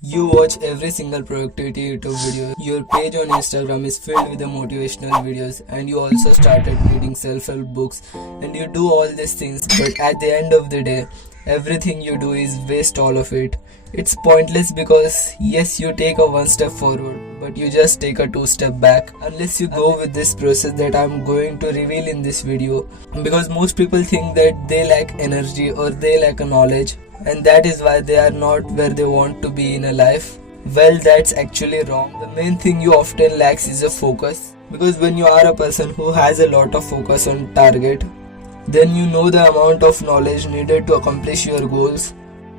You watch every single productivity YouTube video. Your page on Instagram is filled with the motivational videos, and you also started reading self-help books, and you do all these things, but at the end of the day, everything you do is waste all of it. It's pointless because yes, you take a one step forward, but you just take a two step back unless you go with this process that I'm going to reveal in this video, because most people think that they lack energy or they lack a knowledge, and that is why they are not where they want to be in a life. Well, that's actually wrong. The main thing you often lack is a focus, because when you are a person who has a lot of focus on target, then you know the amount of knowledge needed to accomplish your goals.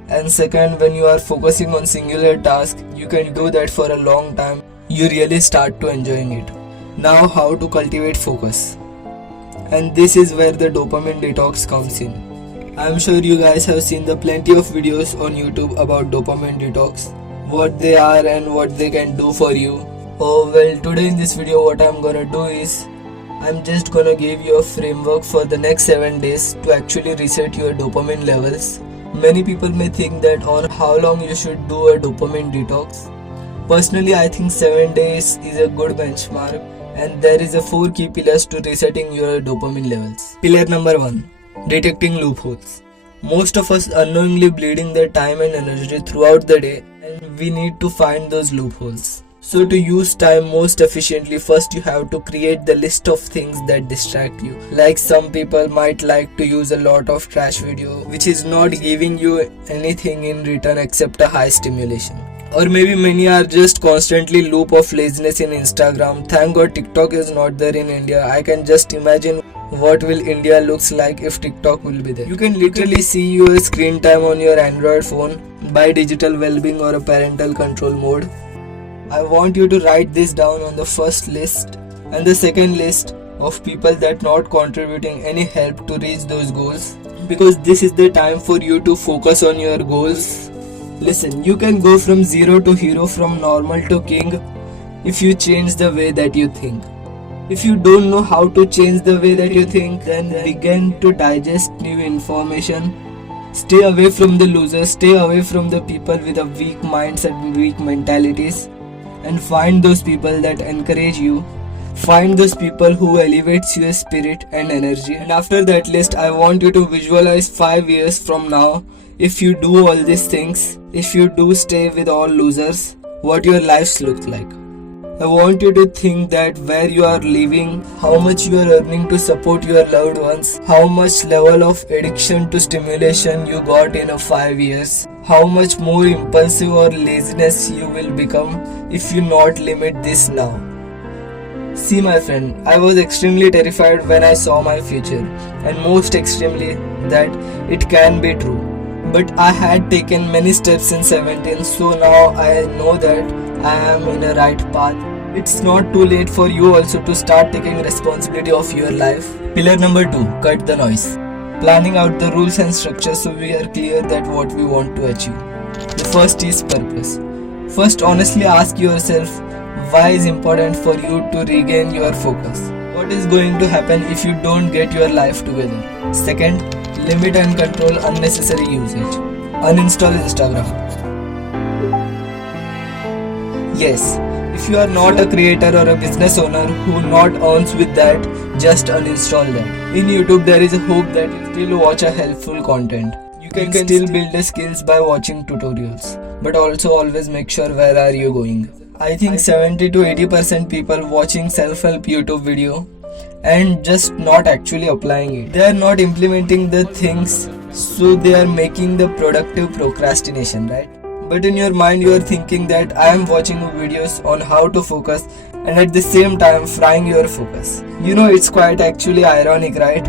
And second, when you are focusing on singular task, you can do that for a long time. You really start to enjoying it. Now, how to cultivate focus? And this is where the dopamine detox comes in. I'm sure you guys have seen the plenty of videos on YouTube about dopamine detox, what they are and what they can do for you. Oh well, today in this video what I'm gonna do is, I'm just gonna give you a framework for the next 7 days to actually reset your dopamine levels. Many people may think that on how long you should do a dopamine detox. Personally, I think 7 days is a good benchmark, and there is a 4 key pillars to resetting your dopamine levels. Pillar number 1. Detecting loopholes. Most of us unknowingly bleeding their time and energy throughout the day, and we need to find those loopholes. So to use time most efficiently, first you have to create the list of things that distract you. Like some people might like to use a lot of trash video which is not giving you anything in return except a high stimulation. Or maybe many are just constantly loop of laziness in Instagram. Thank God TikTok is not there in India. I can just imagine what will India looks like if TikTok will be there. You can literally see your screen time on your Android phone by digital well-being or a parental control mode. I want you to write this down on the first list and the second list of people that not contributing any help to reach those goals, because this is the time for you to focus on your goals. Listen, you can go from zero to hero, from normal to king, if you change the way that you think. If you don't know how to change the way that you think, then begin to digest new information. Stay away from the losers, stay away from the people with a weak minds and weak mentalities, and find those people that encourage you. Find those people who elevates your spirit and energy. And after that list, I want you to visualize 5 years from now. If you do all these things, if you do stay with all losers, what your lives look like. I want you to think that where you are living, how much you are earning to support your loved ones, how much level of addiction to stimulation you got in 5 years, how much more impulsive or laziness you will become if you not limit this now. See my friend, I was extremely terrified when I saw my future, and most extremely that it can be true. But I had taken many steps in 17, so now I know that I am in a right path. It's not too late for you also to start taking responsibility of your life. Pillar number 2, cut the noise. Planning out the rules and structures so we are clear that what we want to achieve. The first is purpose. First, honestly ask yourself, why is important for you to regain your focus? What is going to happen if you don't get your life together? Second, limit and control unnecessary usage. Uninstall Instagram. Yes, if you are not a creator or a business owner who not earns with that, just uninstall that. In YouTube there is a hope that you still watch a helpful content. You can still build the skills by watching tutorials, but also always make sure where are you going. I think 70 to 80% people watching self-help YouTube video and just not actually applying it. They are not implementing the things, so they are making the productive procrastination, right? But in your mind you are thinking that I am watching videos on how to focus and at the same time frying your focus. You know, it's quite actually ironic, right?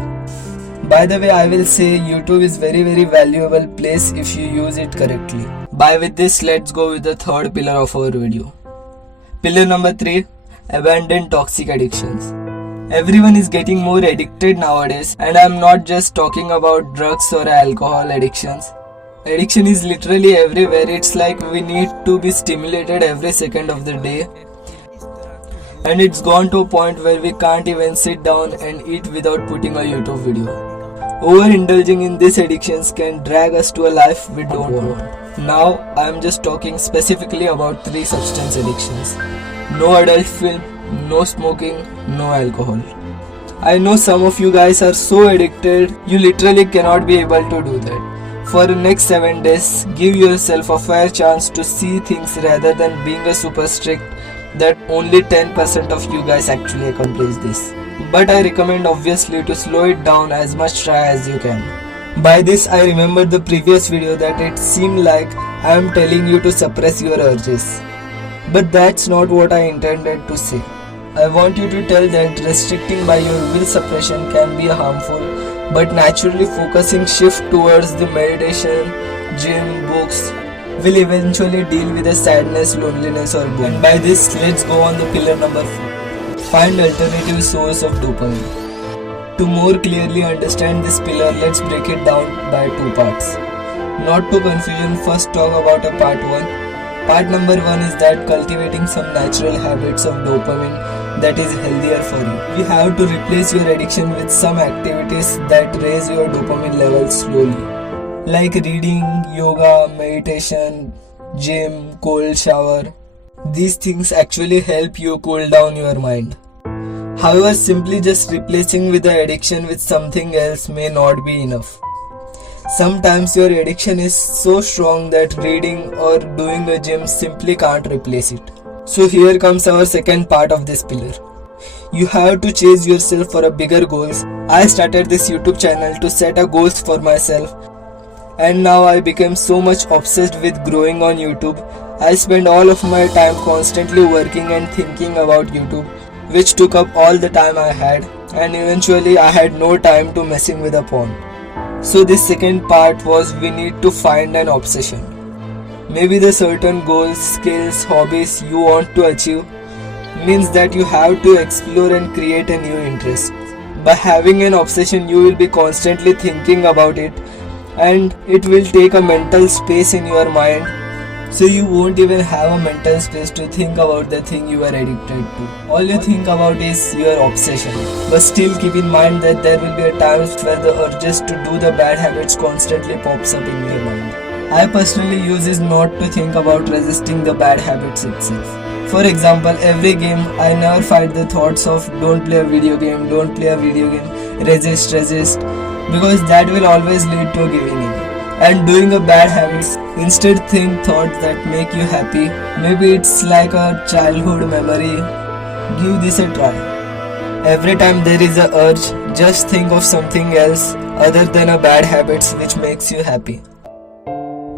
By the way, I will say YouTube is very valuable place if you use it correctly. With this, let's go with the third pillar of our video. Pillar number 3, abandon toxic addictions. Everyone is getting more addicted nowadays, and I'm not just talking about drugs or alcohol addictions. Addiction is literally everywhere. It's like we need to be stimulated every second of the day. And it's gone to a point where we can't even sit down and eat without putting a YouTube video. Overindulging in these addictions can drag us to a life we don't want. Now, I am just talking specifically about 3 substance addictions. No adult film, no smoking, no alcohol. I know some of you guys are so addicted, you literally cannot be able to do that. For the next 7 days, give yourself a fair chance to see things rather than being a super strict that only 10% of you guys actually accomplish this. But I recommend obviously to slow it down as much try as you can. By this I remember the previous video that it seemed like I am telling you to suppress your urges. But that's not what I intended to say. I want you to tell that restricting by your will suppression can be harmful, but naturally focusing shift towards the meditation, gym, books will eventually deal with the sadness, loneliness or both. And by this, let's go on the pillar number 4. Find alternative source of dopamine. To more clearly understand this pillar, let's break it down by 2 parts. Not to confusion, first talk about a part 1. Part number 1 is that cultivating some natural habits of dopamine that is healthier for you. You have to replace your addiction with some activities that raise your dopamine levels slowly. Like reading, yoga, meditation, gym, cold shower. These things actually help you cool down your mind. However, simply just replacing with the addiction with something else may not be enough. Sometimes your addiction is so strong that reading or doing a gym simply can't replace it. So here comes our second part of this pillar. You have to chase yourself for a bigger goals. I started this YouTube channel to set a goals for myself, and now I became so much obsessed with growing on YouTube. I spend all of my time constantly working and thinking about YouTube, which took up all the time I had, and eventually I had no time to messing with a porn. So this second part was we need to find an obsession. Maybe the certain goals, skills, hobbies you want to achieve means that you have to explore and create a new interest. By having an obsession, you will be constantly thinking about it, and it will take a mental space in your mind, so you won't even have a mental space to think about the thing you are addicted to. All you think about is your obsession. But still keep in mind that there will be a times where the urges to do the bad habits constantly pops up in your mind. I personally use this not to think about resisting the bad habits itself. For example, every game I never fight the thoughts of don't play a video game, resist, because that will always lead to giving in. And doing a bad habits, instead think thoughts that make you happy. Maybe it's like a childhood memory. Give this a try. Every time there is a urge, just think of something else other than a bad habits which makes you happy.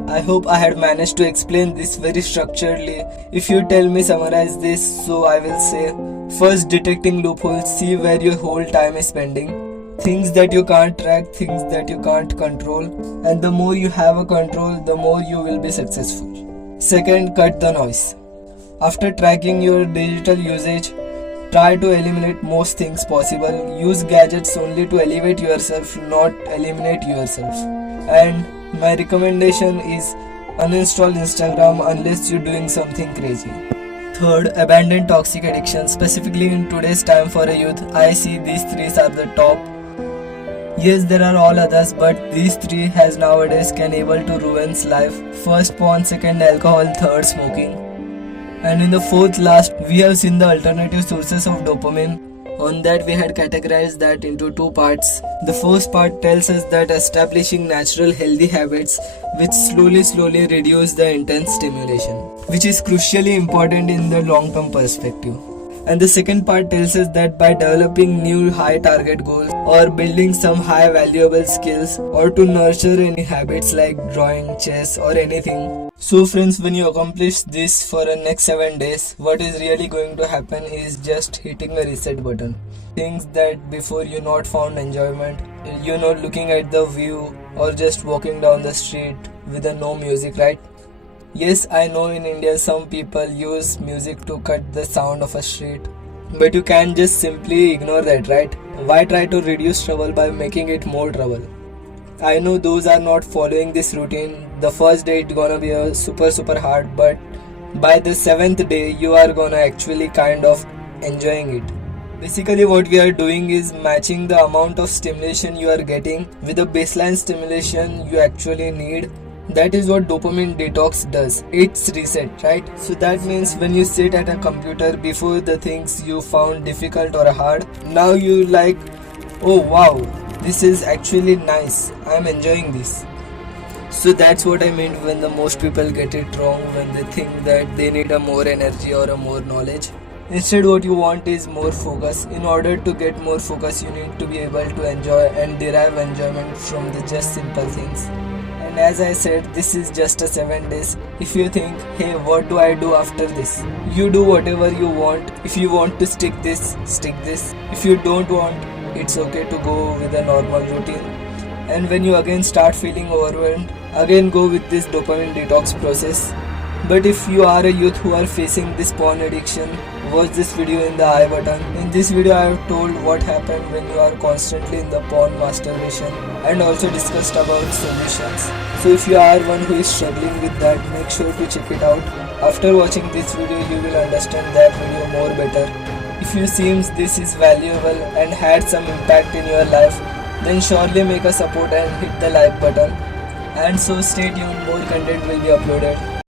I hope I had managed to explain this very structuredly. If you tell me summarize this, so I will say, first detecting loopholes, see where your whole time is spending. Things that you can't track, things that you can't control, and the more you have a control, the more you will be successful. Second, cut the noise. After tracking your digital usage, try to eliminate most things possible. Use gadgets only to elevate yourself, not eliminate yourself. And my recommendation is uninstall Instagram unless you're doing something crazy. Third, abandon toxic addiction. Specifically in today's time for a youth, I see these 3 are the top. Yes, there are all others, but these 3 has nowadays can able to ruin's life. First porn, second alcohol, third smoking. And in the fourth last, we have seen the alternative sources of dopamine. On that we had categorized that into 2 parts. The first part tells us that establishing natural healthy habits which slowly reduce the intense stimulation, which is crucially important in the long-term perspective. And the second part tells us that by developing new high target goals or building some high valuable skills or to nurture any habits like drawing, chess or anything. So friends, when you accomplish this for the next 7 days, what is really going to happen is just hitting a reset button. Things that before you not found enjoyment, looking at the view or just walking down the street with no music, right? Yes, I know in India some people use music to cut the sound of a street, but you can't just simply ignore that, right? Why try to reduce trouble by making it more trouble? I know those are not following this routine. The first day it's gonna be a super hard, but by the 7th day you are gonna actually kind of enjoying it. Basically what we are doing is matching the amount of stimulation you are getting with the baseline stimulation you actually need. That is what dopamine detox does. It's reset, right? So that means when you sit at a computer before the things you found difficult or hard, now you like, oh wow, this is actually nice, I'm enjoying this. So that's what I meant when the most people get it wrong, when they think that they need a more energy or a more knowledge. Instead what you want is more focus. In order to get more focus, you need to be able to enjoy and derive enjoyment from the just simple things. And as I said, this is just a 7 days. If you think, hey, what do I do after this? You do whatever you want. If you want to stick this, stick this. If you don't want, it's okay to go with a normal routine. And when you again start feeling overwhelmed, again go with this dopamine detox process. But if you are a youth who are facing this porn addiction, watch this video in the I button. In this video I have told what happened when you are constantly in the porn masturbation and also discussed about solutions. So if you are one who is struggling with that, make sure to check it out. After watching this video you will understand that video more better. If you seems this is valuable and had some impact in your life, then surely make a support and hit the like button. And so stay tuned, more content will be uploaded.